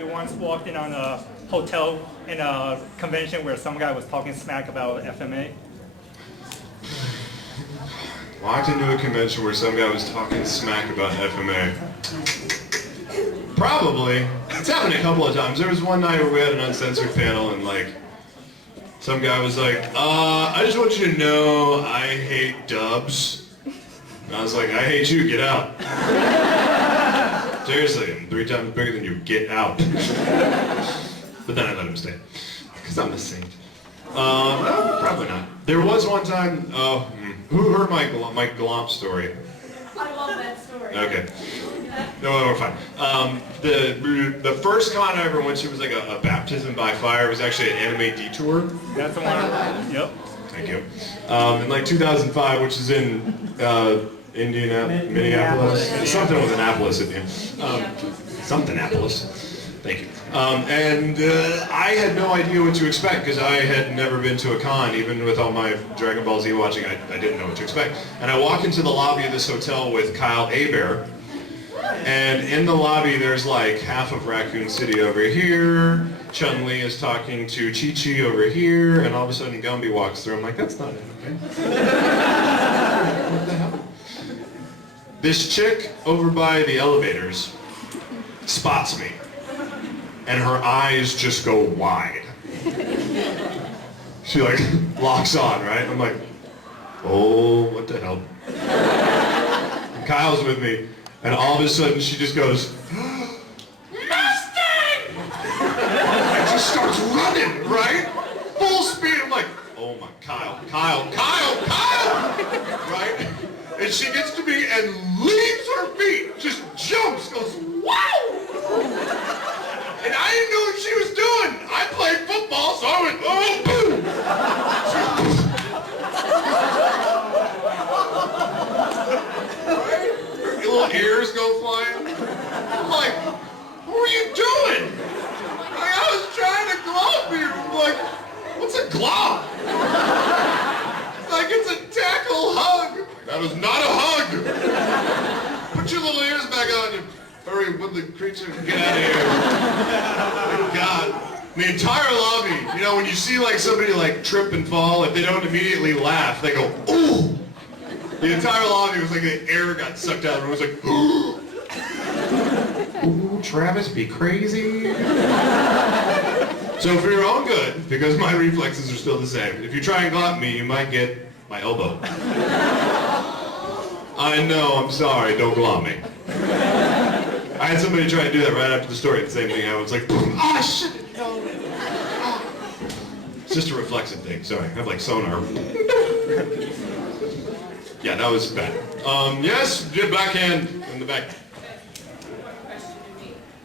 You once walked in on a hotel in a convention where some guy was talking smack about FMA. Walked into a convention where some guy was talking smack about FMA. Probably. It's happened a couple of times. There was one night where we had an uncensored panel and some guy was like, I just want you to know I hate dubs. And I was like, I hate you, get out. Seriously, I'm 3 times bigger than you, get out. But then I let him stay. Because I'm a saint. No, probably not. There was one time, who heard my glomp story? I love that story. Okay. No, we're fine. The first con I ever went to was like a baptism by fire. It was actually an anime detour. That's the one. Yep. Thank you. In like 2005, which is in Minneapolis. Something with Annapolis at the end. Something-apolis. Thank you. I had no idea what to expect because I had never been to a con, even with all my Dragon Ball Z watching. I didn't know what to expect. And I walk into the lobby of this hotel with Kyle Hebert. And in the lobby, there's like half of Raccoon City over here. Chun-Li is talking to Chi-Chi over here. And all of a sudden, Gumby walks through. I'm like, that's not it, okay? What the hell? This chick over by the elevators spots me. And her eyes just go wide. She like locks on, right? I'm like, oh, what the hell? And Kyle's with me. And all of a sudden, she just goes, Mustang! And just starts running, right? Full speed. I'm like, oh my, Kyle. Right? And she gets to me and leaves her feet, just jumps, goes, wow! And I didn't know what she was doing. I played football, so I went, oh, boom! Your little ears go flying. I'm like, what are you doing? Like, I was trying to glove you. I'm like, what's a glove? Like, it's a tackle hug. That was not a hug. Put your little ears back on and hurry with the creature. Get out of here. Thank God. The entire lobby, you know, when you see like somebody like trip and fall, if they don't immediately laugh, they go, ooh. The entire lobby was like the air got sucked out. Everyone was like, ooh. Ooh, Travis, be crazy. So for your own good, because my reflexes are still the same, if you try and glop me, you might get my elbow. I know, I'm sorry, don't glop me. I had somebody try and do that right after the story. The same thing happened. It's like, ah, shit, no. It's just a reflexive thing. Sorry, I have like sonar. Yeah, that was bad. Yes, good backhand in the back.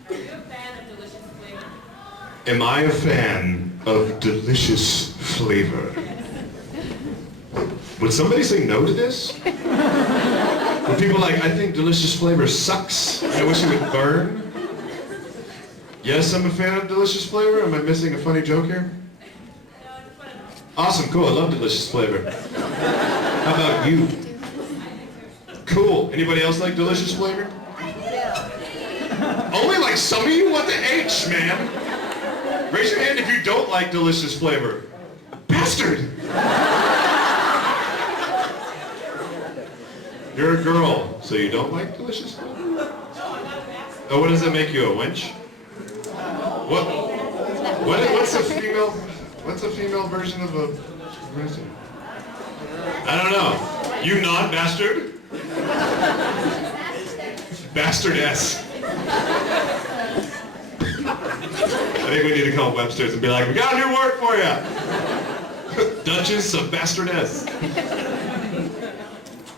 Are you a fan of delicious flavor? Am I a fan of delicious flavor? Would somebody say no to this? Would people like, I think delicious flavor sucks. I wish it would burn. Yes, I'm a fan of delicious flavor. Am I missing a funny joke here? Awesome, cool. I love delicious flavor. How about you? Cool. Anybody else like delicious flavor? Only like some of you? What the H, man? Raise your hand if you don't like delicious flavor. Bastard! You're a girl, so you don't like delicious flavor? Oh, what does that make you, a wench? What's a female version of a person? I don't know. You non-bastard? Bastardess. I think we need to call Webster's and be like, we got a new word for you. Duchess of Bastardess.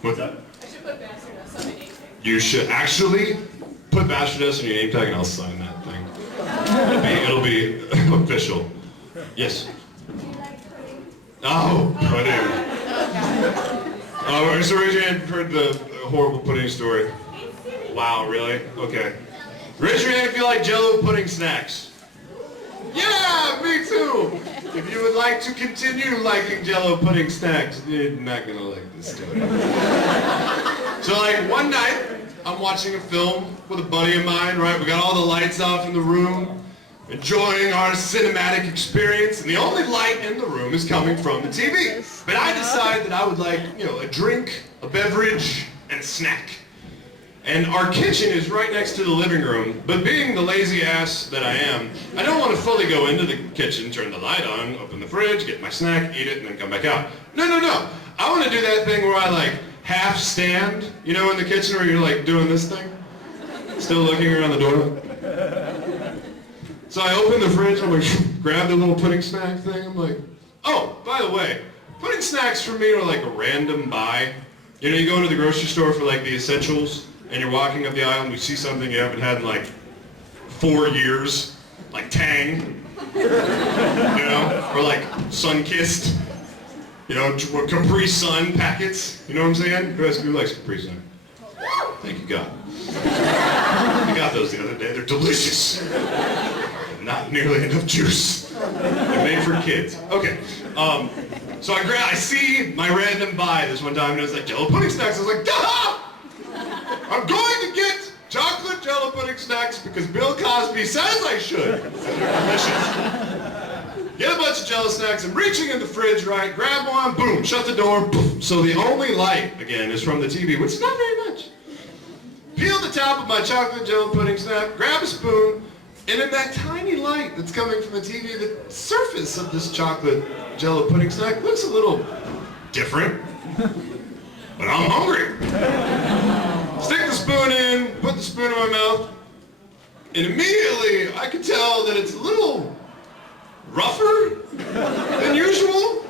What's that? I should put bastardess on my name tag. You should actually put Bastardess on your name tag and I'll sign that thing. It'll be official. Yes. Oh, pudding. Oh, so raise your hand if you've heard the horrible pudding story. Wow, really? Okay. Raise your hand if you like Jell-O pudding snacks. Yeah, me too. If you would like to continue liking Jell-O pudding snacks, you're not gonna like this story. So like one night, I'm watching a film with a buddy of mine, right? We got all the lights off in the room, enjoying our cinematic experience, and the only light in the room is coming from the TV. But I decided that I would like, a drink, a beverage, and a snack. And our kitchen is right next to the living room, but being the lazy ass that I am, I don't want to fully go into the kitchen, turn the light on, open the fridge, get my snack, eat it, and then come back out. No. I want to do that thing where I like half stand, in the kitchen where you're like doing this thing, still looking around the door. So I open the fridge, I'm like, grab the little pudding snack thing, I'm like, oh, by the way, pudding snacks for me are like a random buy. You go into the grocery store for like the essentials, and you're walking up the aisle and you see something you haven't had in like 4 years, like Tang, or like Sun-Kissed, Capri Sun packets, you know what I'm saying? Who likes Capri Sun? Thank you, God. I got those the other day, they're delicious. Not nearly enough juice. They're made for kids. Okay, so I see my random buy this one time and it was like Jello pudding snacks. I was like, duh! I'm going to get chocolate Jello pudding snacks because Bill Cosby says I should. Delicious. Get a bunch of Jello snacks. I'm reaching in the fridge, right? Grab one, boom, shut the door, boom. So the only light, again, is from the TV, which is not very much. Peel the top of my chocolate Jello pudding snack, grab a spoon, and in that tiny light that's coming from the TV, the surface of this chocolate Jello pudding snack looks a little different. But I'm hungry. Stick the spoon in, put the spoon in my mouth, and immediately I can tell that it's a little rougher than usual.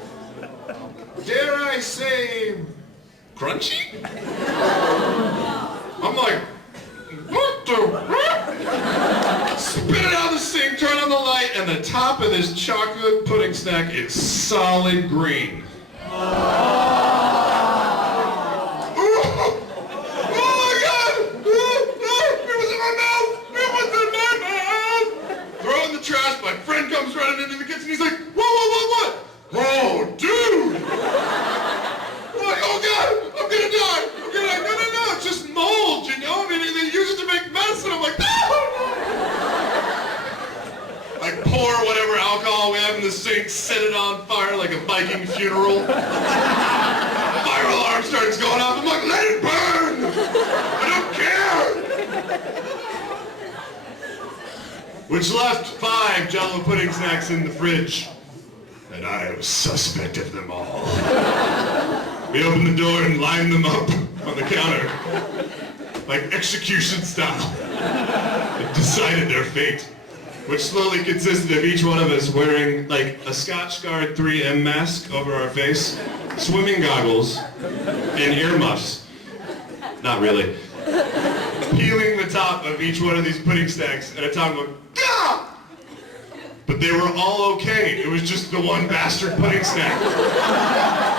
Dare I say, crunchy? I'm like, what the? Spit it out of the sink, turn on the light, and the top of this chocolate pudding snack is solid green. Trash, my friend comes running into the kitchen, he's like, what? Oh, dude! I'm like, oh God, I'm gonna die. No, it's just mold, they use it to make medicine. I'm like, no! I pour whatever alcohol we have in the sink, set it on fire like a Viking funeral. Fire alarm starts going off, I'm like, let it burn! I don't care! Which left 5 Jello pudding snacks in the fridge, and I was suspect of them all. We opened the door and lined them up on the counter, like execution style. It decided their fate, which slowly consisted of each one of us wearing like a Scotch Guard 3M mask over our face, swimming goggles, and earmuffs. Not really. Peeling the top of each one of these pudding snacks at a time going, Gah! But they were all okay. It was just the one bastard pudding snack.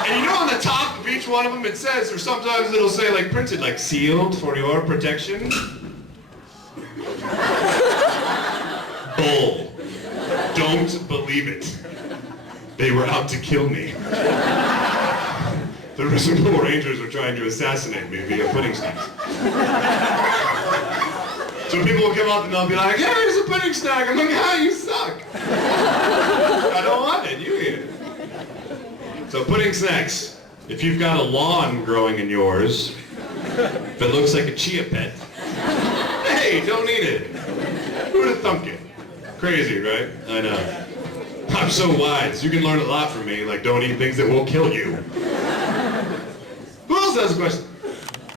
And on the top of each one of them it says, or sometimes it'll say like printed, like sealed for your protection. Bull. Don't believe it. They were out to kill me. The Reservoir Rangers were trying to assassinate me via pudding snacks. So people will come up and they'll be like, hey, here's a pudding snack. I'm like, you suck. I don't want it, you eat it. So pudding snacks, if you've got a lawn growing in yours, if it looks like a chia pet, hey, don't eat it. Who'd have thunk it? Crazy, right? I know. I'm so wise. You can learn a lot from me, like don't eat things that will kill you. Who else has a question?